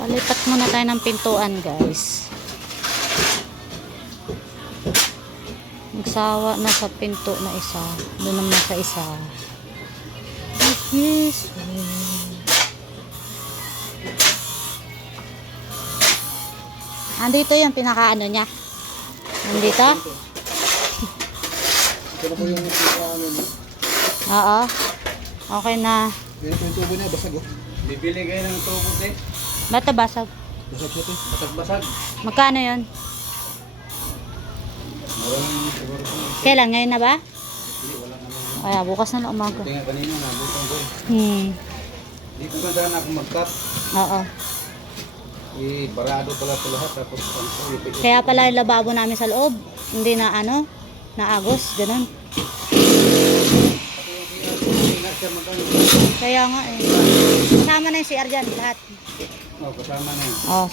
Palipat muna tayo ng pintuan, guys. Nagsawa na sa pinto na isa. Doon naman sa isa. Yes. Andito yung pinaka-ano niya. Nandito? Ito na po yung pinaka-ano niya. Oo. Okay na. Yan po yung tubo niya, basag oh. Bibili kayo ng tubo, eh. Ba't basag? Basag siya to. Basag-basag. Magkano yun? Maraming siguro po. Kailan? Ngayon na ba? Hindi, wala naman. Ay, bukas na lang umaga. Buti nga kanina, nabutang ko eh. Hindi ko ganda na ako mag-cut. Oo. Barado pala ito lahat. Tapos ano ko, ipit. Kaya pala yung lababo namin sa loob. Hindi na ano, naagos, ganun. Kaya nga eh. Kasama na yung CR dyan, lahat. Oh, kasama na yun. Oh.